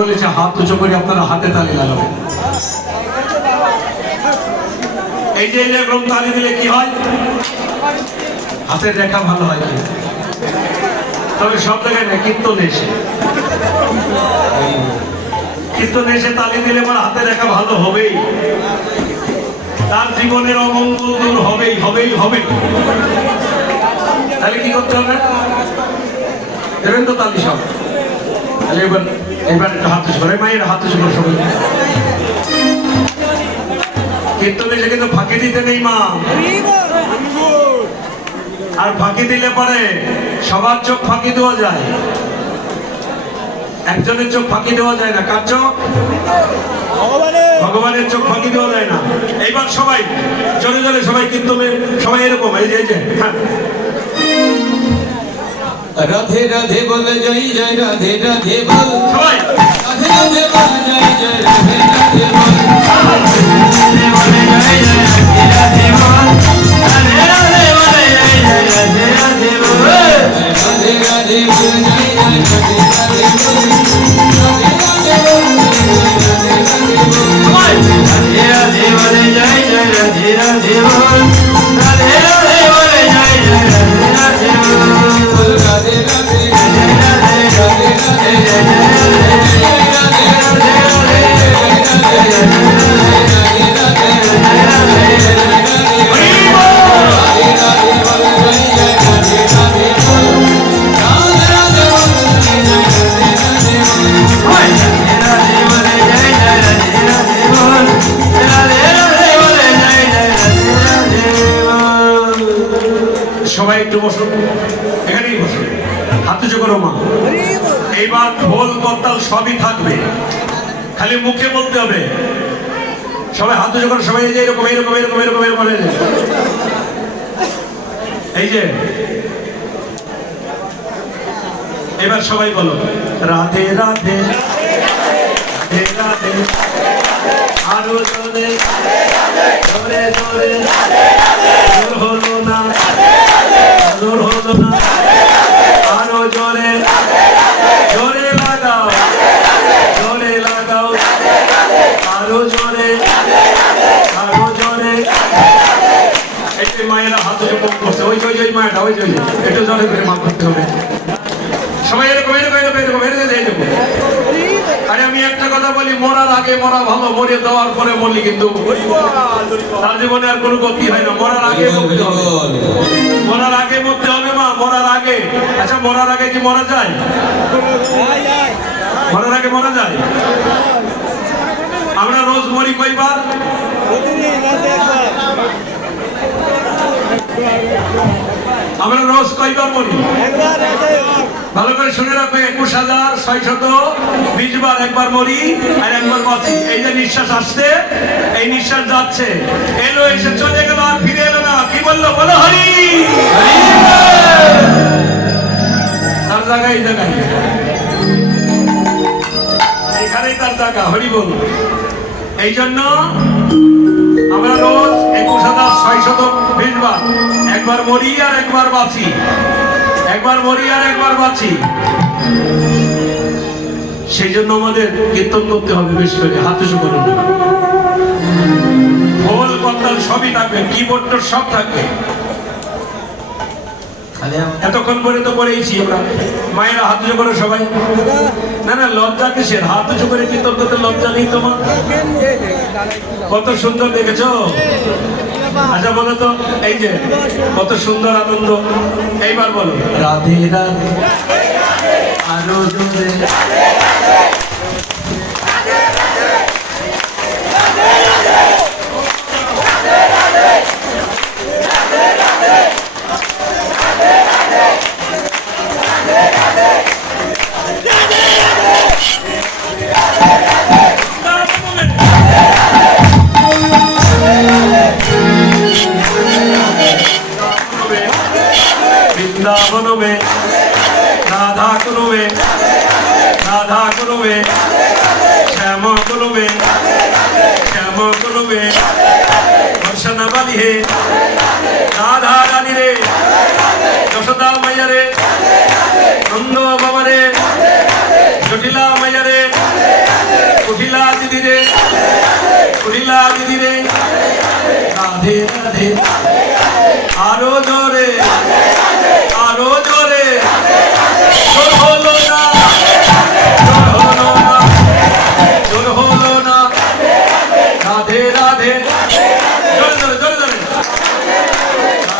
বলেছি, হাত উঁচু করে আপনারা হাতে তালি লাগাবেন। এই যে এরকম তালি দিলে কি হয়? হাতের রেখা ভালো হয় তবে সব জায়গায় না, কীর্তন এসে। কীর্তন এসে তালি দিলে আমার হাতের রেখা ভালো হবেই। তার জীবনের অমঙ্গল দূর হবেই হবেই হবে তাহলে কি করতে হবে? দেবেন তো তালি সব। তাহলে এবার এবার একটা হাত করে মায়ের হাত করে সবাই কীর্তনে এসে কিন্তু ফাঁকি দিতে নেই মা। আর ফাঁকি দিলে পরে সবার চোখ ফাঁকি দেওয়া যায়। একজনের চোখ ফাঁকি দেওয়া যায় না। কার চোখ? ভগবানের চোখ ফাঁকি দেওয়া যায় না। এইবার সবাই, জোরে জোরে সবাই কীর্তনের সবাই এরকম এই যে হ্যাঁ। রাধে রাধে বলে জয় জয় রাধে রাধে বল সবাই রাধে রাধে বল জয় জয় রাধে রাধে বল রাধে রাধে বল জয় জয় রাধে রাধে বল সবই থাকবে। খালি মুখে বলতে হবে। সবাই হাত করো সবাই যে এরকম এরকম এরকম এরকম এরকম এই যে। এবার সবাই বলো রাধে রাধে। আরও জোরে জোরে জোরে। জোর হলো না। জোর হলো না। আরও জোরে জোরে। আরও জোরে। আরও জোরে। এই মায়েরা হাত কম করছে। ওই ওই ওই মায়েরা, ওই ওই একটু জোরে করে মা করতে হবে। সবাই এরকম এরকম এরকম এরকম এরকম এরকম আরে আমি একটা কথা বলি, মরার আগে মরা ভালো, মরে দেওয়ার পরে মরলি কিন্তু। তার জীবনে আর কোনো গতি হয় না। মরার আগে মরতে হবে। মরার আগে মরতে হবে মা, মরার আগে। আচ্ছা মরার আগে কি মরা যায়? মরার আগে মরা যায়? আমরা রোজ মরি কইবার? আমরা রোজ কইবার মরি। ভালো করে শুনে রাখো, একুশ হাজার ছয়শত বিশ বার একবার মরি আর একবার বাঁচি। এই যে নিঃশ্বাস আসছে, এই নিঃশ্বাস যাচ্ছে। এলো, এসে চলে গেল আর ফিরে এলো না। কি বলল? বলো হরি। তার জায়গায় এই জায়গায়। এখানেই তার জায়গা। হরি বল। এই জন্য আমরা রোজ একুশ হাজার ছয় শত বার একবার মরি আর একবার বাঁচি। একবার মরি আর একবার বাঁচি। সেই জন্য আমাদের কীর্তন করতে হবে বেশি করে, হাতে শুকনো খোল কন্দাল সবই থাকবে কিবোর্ড সব থাকবে। এতক্ষণ পরে তো করেইছি আমরা। মায়েরা হাত উঁচু করো সবাই। না না লজ্জা কিসের? হাত উঁচু করে কীর্তন করতে লজ্জা নেই তোমার? কত সুন্দর দেখেছ? আচ্ছা বলো তো এই যে কত সুন্দর আনন্দ। এইবার বলো। রাধে রাধে। আরও জোরে। যশোদা মাইয়া রে নন্দ বাবা রে জটিলা মায়ারে কুটিলা দিদি রে কুটিলা দিদি রে রাধে রাধে। আরও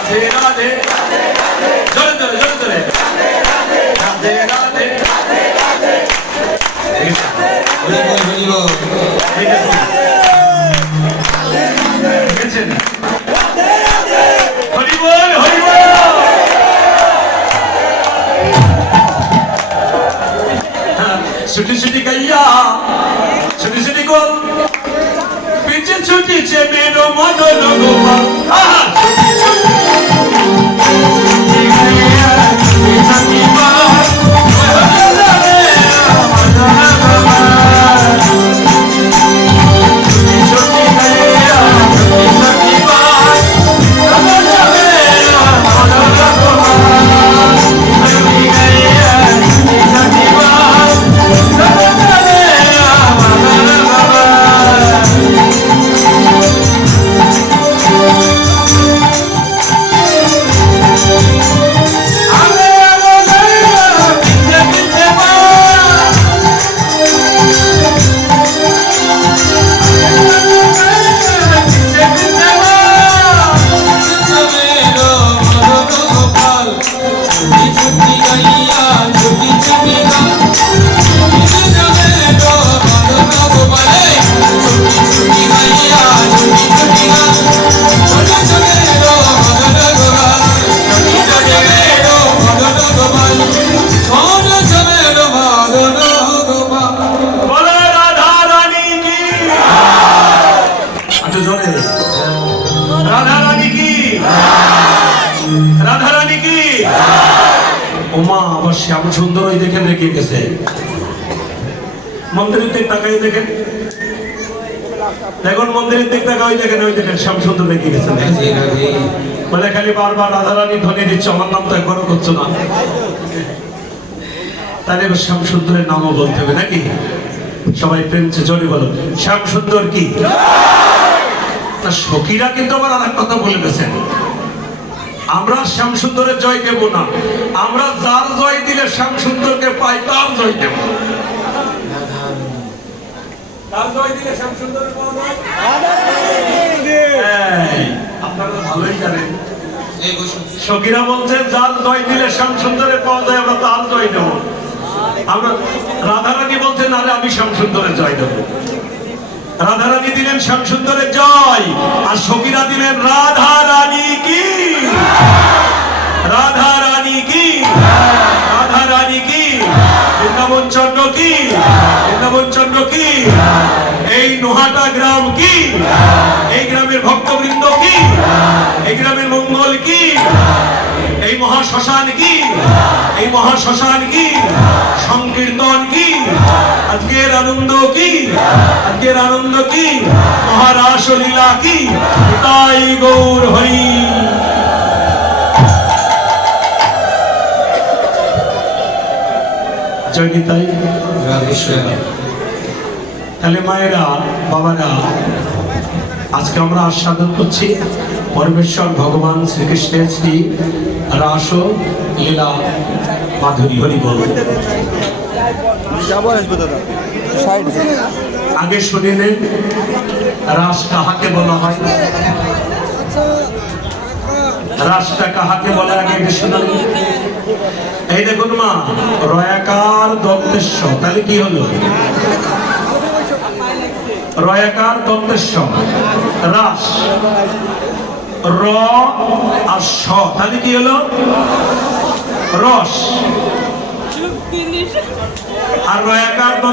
রাধে রাধে জোরে জোরে জোরে জোরে রাধে রাধে হরি বল হরি বল এই দেখুন দেখেছেন হরি বল হরি বল ছুটি ছুটি গাইয়া ছুটি ছুটি গোল খেলছে মেরো মদন গোপাল দেখেন রেখে গেছে। মন্দিরের দিক তাকাই দেখেন। মন্দিরের দিক তাকাই দেখেন ওই দেখেন শ্যাম সুন্দর রেখে গেছে। খালি বারবার রাধা রানী ধ্বনি দিচ্ছে আমার নাম তো একবারও করছ না। তাহলে এবার শ্যাম নামও বলতে হবে নাকি? সবাই প্রেমছে জোরে বলো শ্যাম সুন্দর কি? তা সখীরা কিন্তু আবার আর কথা বলে গেছেন। আমরা শ্যাম সুন্দরের জয় দেব না। আমরা যার জয় দিলে শ্যাম সুন্দরকে পাই তার জয় দেব। তার জয় দিলে শ্যাম পাওয়া যায়? এই, আপনারা ভালোই জানেন। সখীরা বলছেন যার জয় দিলে শ্যাম পাওয়া যায় আমরা তার জয় দেব। আমরা রাধারানী বলছেন আরে আমি শ্যাম সুন্দরের জয় দেব। রাধারানী দিলেন শ্যাম সুন্দরের জয় আর সখীরা দিলেন রাধা রানী কি? বৃন্দাবন চন্দ্র কি? বৃন্দাবন চন্দ্র কি? এই নোহাটা গ্রাম কি? এই গ্রামের ভক্তবৃন্দ কি? এই গ্রামের মঙ্গল কি? এই মহা শ্মশান কি? এই মহা শ্মশান কি? সংকীর্তন কি? আজকের আনন্দ কি? আজকের আনন্দ কি? মহারাস লীলা কি? তাই গৌর হরি। জয় নিতাই রাধে শ্যাম তাহলে মায়েরা বাবারা আজকে আমরা আস্বাদন করছি। পরমেশ্বর ভগবান শ্রীকৃষ্ণের শ্রী রাস লীলা মাধুরী। হরি বল। যাব দাদা। আগে শুনে নেন রাস কাহাকে বলা হয়? রাসটা কাহাকে বলে আগে শুনে নিন। এই দেখুন মা? রয়াকার দন্তেশ্ব তাহলে কি হলো? রয়াকার দন্তেশ্ব রাস। র আর স। তাহলে কি হলো? রস। আর রয়াকার